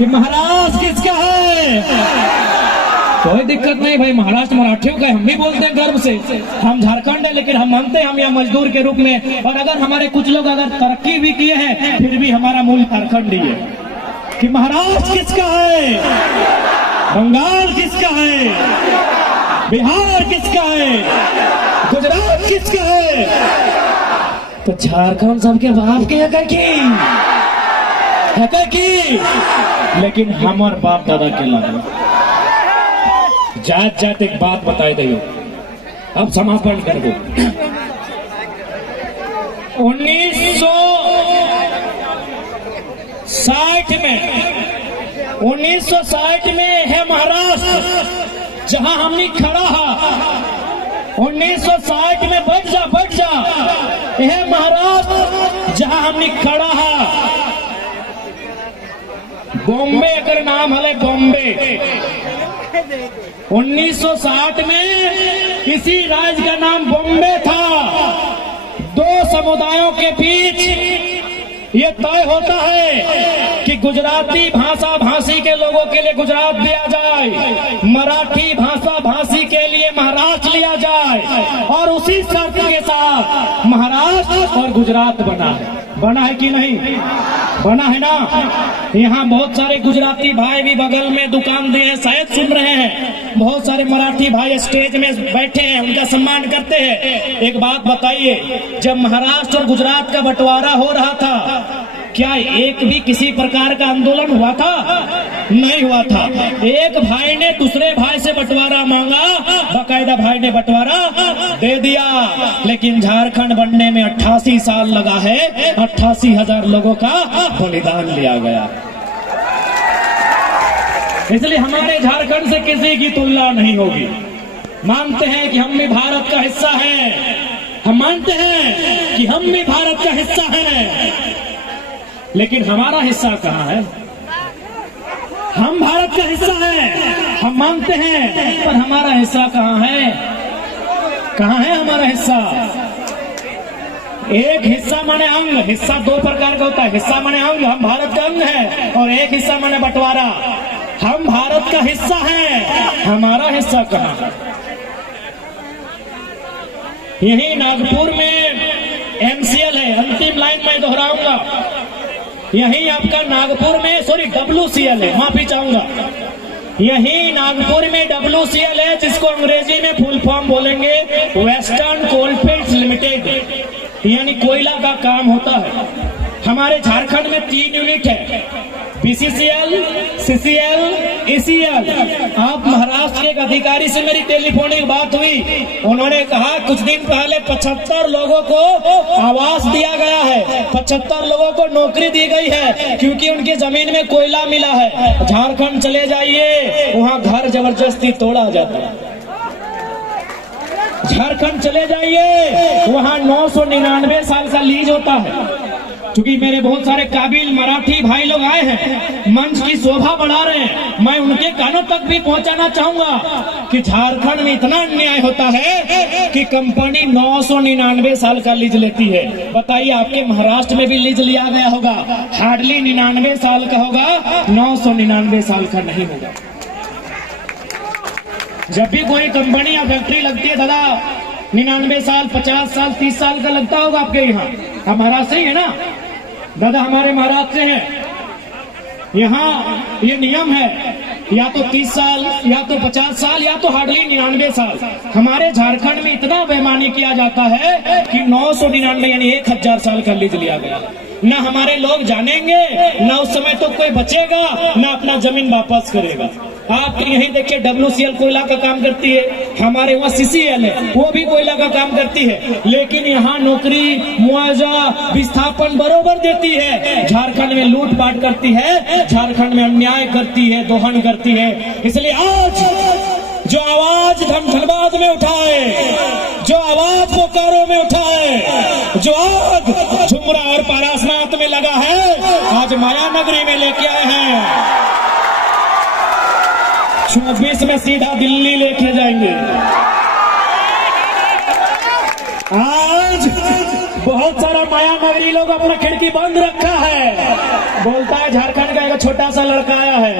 कि महाराष्ट्र किसका है। कोई दिक्कत नहीं भाई, महाराष्ट्र मराठियों का है, हम भी बोलते हैं गर्व से। हम झारखंड है लेकिन हम मानते हैं हम यहाँ मजदूर के रूप में, और अगर हमारे कुछ लोग अगर तरक्की भी किए हैं फिर भी हमारा मूल झारखंड ही है। कि महाराष्ट्र किसका है, बंगाल किसका है, बिहार किसका है, गुजरात किसका है, तो झारखंड सबके बाप के है की, लेकिन हमार बाप दादा के लगे जात जात एक बात बताए दो। अब समापन कर दो। 1960 में है महाराष्ट्र जहां हमने खड़ा है। 1960 में बैठ जा है महाराष्ट्र जहां हमने खड़ा है। बॉम्बे अगर नाम है, बॉम्बे 1960 में इसी राज्य का नाम बॉम्बे था। दो समुदायों के बीच ये तय होता है कि गुजराती भाषा भाषी के लोगों के लिए गुजरात दिया जाए, मराठी भाषा भाषी के लिए महाराष्ट्र लिया जाए, और उसी शर्त के साथ महाराष्ट्र और गुजरात बना है कि नहीं, बना है ना। यहाँ बहुत सारे गुजराती भाई भी बगल में दुकान दिए हैं, शायद सुन रहे हैं। बहुत सारे मराठी भाई स्टेज में बैठे हैं, उनका सम्मान करते हैं। एक बात बताइए, जब महाराष्ट्र और गुजरात का बंटवारा हो रहा था क्या एक भी किसी प्रकार का आंदोलन हुआ था? नहीं हुआ था। एक भाई ने दूसरे भाई से बंटवारा मांगा, बाकायदा भाई ने बंटवारा दे दिया, लेकिन झारखंड बनने में 88 साल लगा है। 88,000 लोगों का बलिदान लिया गया। इसलिए हमारे झारखंड से किसी की तुलना नहीं होगी। मानते हैं कि हम भी भारत का हिस्सा हैं, हम मानते हैं कि हम भी भारत का हिस्सा हैं, लेकिन हमारा हिस्सा कहाँ है? हम भारत का हिस्सा हैं, हम मानते हैं, पर हमारा हिस्सा कहाँ है? कहाँ है हमारा हिस्सा? एक हिस्सा माने अंग, हिस्सा दो प्रकार का होता है। हिस्सा माने अंग, हम भारत का अंग है, और एक हिस्सा माने बंटवारा। हम भारत का हिस्सा हैं, हमारा हिस्सा कहाँ है? यही नागपुर में MCL है, अंतिम लाइन मैं दोहराऊंगा। यही आपका नागपुर में WCL है, माफी चाहूंगा। यही नागपुर में WCL है, जिसको अंग्रेजी में फुल फॉर्म बोलेंगे वेस्टर्न कोलफील्ड्स लिमिटेड, यानी कोयला का काम होता है। हमारे झारखंड में 3 यूनिट है, BCCL, CCL, ECL। आप महाराष्ट्र के एक अधिकारी से मेरी टेलीफोनिक बात हुई, उन्होंने कहा कुछ दिन पहले 75 लोगों को आवास दिया गया है, 75 लोगों को नौकरी दी गई है, क्योंकि उनकी जमीन में कोयला मिला है। झारखंड चले जाइए, वहाँ घर जबरदस्ती तोड़ा जाता है। झारखंड चले जाइए, वहाँ 999 साल का लीज होता है। क्योंकि मेरे बहुत सारे काबिल मराठी भाई लोग आए हैं, मंच की शोभा बढ़ा रहे हैं, मैं उनके कानों तक भी पहुंचाना चाहूंगा कि झारखंड में इतना अन्याय होता है कि कंपनी 999 साल का लीज लेती है। बताइए, आपके महाराष्ट्र में भी लीज लिया गया होगा, हार्डली 99 साल का होगा, 999 साल का नहीं होगा। जब भी कोई कंपनी या फैक्ट्री लगती है दादा, 99 साल, 50 साल, 30 साल का लगता होगा आपके यहाँ। आप महाराष्ट्र से ही है ना दादा? हमारे महाराष्ट्र से हैं। यहाँ ये नियम है, या तो 30 साल, या तो 50 साल, या तो हार्डली 99 साल। हमारे झारखंड में इतना बेईमानी किया जाता है कि 999 यानी 1000 साल का लीज लिया गया। न हमारे लोग जानेंगे, न उस समय तो कोई बचेगा, न अपना जमीन वापस करेगा। आप यहीं देखिए, WCL कोयला का काम करती है, हमारे वहाँ CCL है, वो भी कोयला का काम करती है, लेकिन यहाँ नौकरी, मुआवजा, विस्थापन बरोबर देती है। झारखंड में लूटपाट करती है, झारखंड में अन्याय करती है, दोहन करती है। इसलिए आज जो आवाज धनबाद में उठाए, जो आवाज बोकारो में उठाए, जो आग झुमरा और पारासनाथ में लगा है, आज माया नगरी में लेके आए हैं। 24 में सीधा दिल्ली लेके जाएंगे। आज बहुत सारा माया नगरी लोग अपना खिड़की बंद रखा है, बोलता है झारखंड का एक छोटा सा लड़का आया है,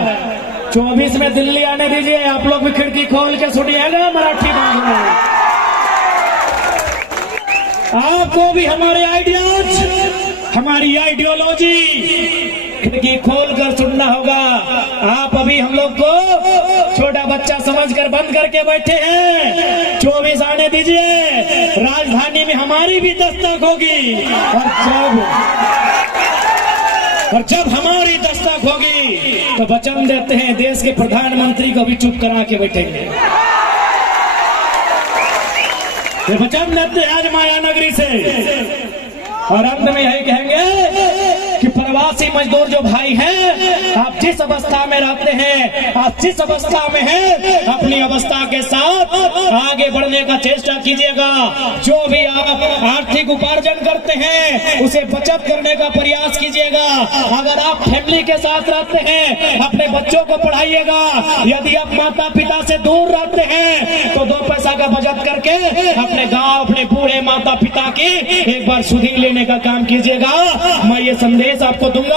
24 में दिल्ली आने दीजिए, आप लोग भी खिड़की खोल के सुनिएगा मराठी भाषा में। आपको भी हमारे आइडियाज, हमारी आइडियोलॉजी खिड़की खोल कर सुनना होगा। आप अभी हम लोग को छोटा बच्चा समझकर बंद करके बैठे हैं, 24 आने दीजिए, राजधानी में हमारी भी दस्तक होगी, और जब हमारी दस्तक होगी तो वचन देते हैं देश के प्रधानमंत्री को भी चुप करा के बैठेंगे। ये वचन देते हैं आज माया नगरी से। और अंत में यही कहेंगे कि प्रवासी मजदूर जो भाई हैं, आप जिस अवस्था में रहते हैं, आप जिस अवस्था में हैं, अपनी अवस्था के साथ आगे बढ़ने का चेष्टा कीजिएगा। जो भी आप आर्थिक उपार्जन करते हैं उसे बचत करने का प्रयास कीजिएगा। अगर आप फैमिली के साथ रहते हैं, अपने बच्चों को पढ़ाइएगा। यदि आप माता पिता से दूर रहते हैं तो 2 पैसा का बचत करके अपने गाँव, अपने बूढ़े माता पिता की एक बार सुधि लेने का काम कीजिएगा। मैं ये संदेश आपको दूंगा।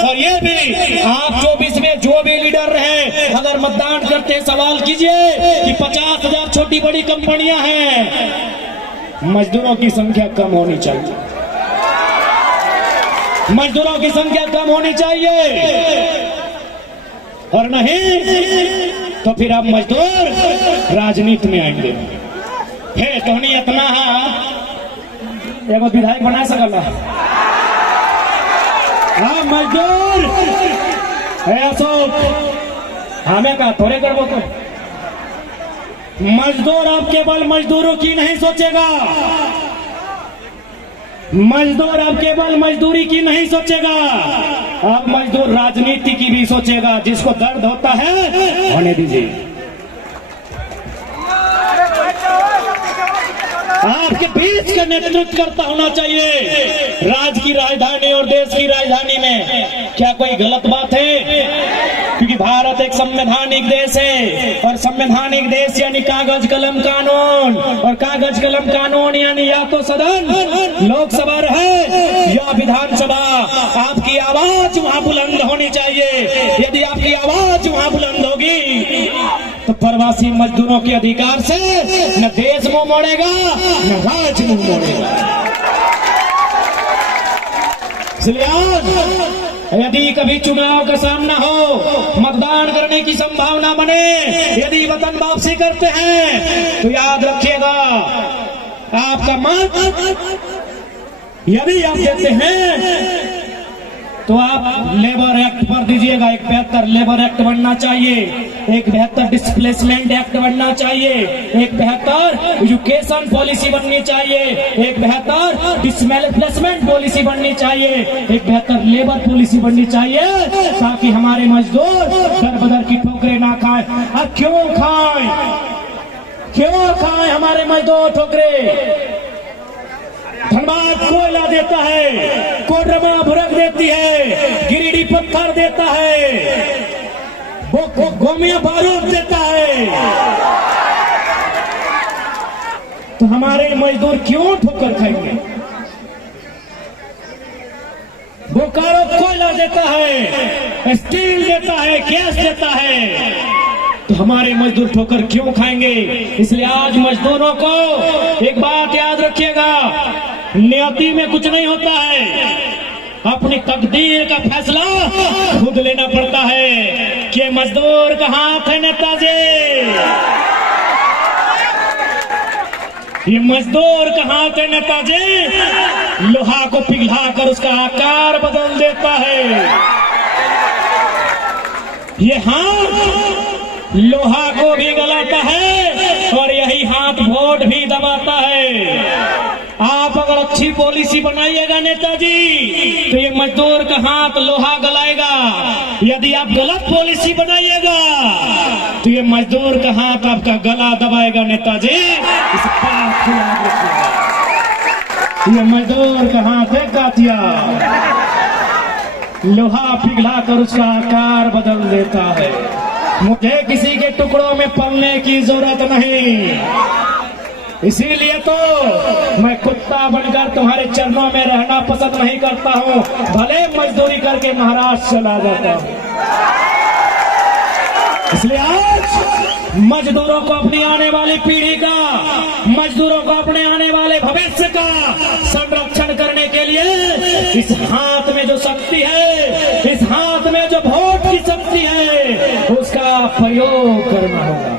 और ये भी आप 24 में जो भी लीडर रहे, अगर मतदान करते हैं सवाल कीजिए कि 50,000 छोटी बड़ी कंपनियां हैं, मजदूरों की संख्या कम होनी चाहिए, मजदूरों की संख्या कम होनी चाहिए, और नहीं तो फिर आप मजदूर राजनीति में आएंगे। हे तो नहीं इतना एगो विधायक बना सकला, हाँ मजदूर है अशोक, हमें का थोड़े करबो तो मजदूर अब केवल मजदूरों की नहीं सोचेगा, मजदूर अब केवल मजदूरी की नहीं सोचेगा, अब मजदूर राजनीति की भी सोचेगा। जिसको दर्द होता है होने दीजिए। आपके बीच का नेतृत्व करता होना चाहिए। राज्य की राजधानी और देश की राजधानी में क्या कोई गलत बात है? क्योंकि भारत एक संवैधानिक देश है, और संवैधानिक देश यानी कागज कलम कानून, और कागज कलम कानून यानी या तो सदन लोकसभा रहे या विधानसभा। आपकी आवाज वहां बुलंद होनी चाहिए। यदि आपकी आवाज वहां बुलंद होगी तो प्रवासी मजदूरों के अधिकार से न देश मुंह मोड़ेगा न राज्य मुंह मोड़ेगा। इसलिए आज यदि कभी चुनाव का सामना हो, मतदान करने की संभावना बने, यदि वतन वापसी करते हैं तो याद रखिएगा, आपका मत यदि आप देते हैं तो आप लेबर एक्ट पर दीजिएगा। एक 72 लेबर एक्ट बनना चाहिए, एक 72 डिस्प्लेसमेंट एक्ट बनना चाहिए, एक 72 एजुकेशन पॉलिसी बननी चाहिए, एक 72 डिस्प्लेसमेंट पॉलिसी बननी चाहिए, एक 72 लेबर पॉलिसी बननी चाहिए, ताकि हमारे मजदूर दर बदर की ठोकरें ना खाएं। अब क्यों खाएं हमारे मजदूर ठोकरें? धनबाद कोयला देता है, कोडरमा भुरक देती है, गिरिडीह पत्थर देता है, गोमिया बारूद देता है, तो हमारे मजदूर क्यों ठोकर खाएंगे? बोकारो कोयला देता है, स्टील देता है, गैस देता है, तो हमारे मजदूर ठोकर क्यों खाएंगे? इसलिए आज मजदूरों को एक बात याद रखिएगा, नियति में कुछ नहीं होता है, अपनी तकदीर का फैसला खुद लेना पड़ता है। कि मजदूर का हाथ है नेताजी, ये मजदूर का हाथ है नेताजी, लोहा को पिघलाकर उसका आकार बदल देता है। ये हाथ लोहा को भी गलाता है और यही हाथ वोट भी दबाता है। आप अगर अच्छी पॉलिसी बनाइएगा नेताजी तो ये मजदूर का हाथ लोहा गलाएगा। यदि आप गलत पॉलिसी बनाइएगा तो ये मजदूर का हाथ आपका गला दबाएगा नेताजी। इस बात को याद रखिएगा। ये मजदूर का हाथ है कातिया, लोहा पिघलाकर उसका आकार बदल देता है। मुझे किसी के टुकड़ों में पलने की जरूरत नहीं। इसीलिए तो मैं कुत्ता बनकर तुम्हारे चरणों में रहना पसंद नहीं करता हूं, भले मजदूरी करके महाराष्ट्र चला जाता हूं। इसलिए आज मजदूरों को अपनी आने वाली पीढ़ी का, मजदूरों को अपने आने वाले भविष्य का संरक्षण करने के लिए इस हाथ में जो शक्ति है, इस हाथ में जो वोट की शक्ति है, उसका प्रयोग करना होगा।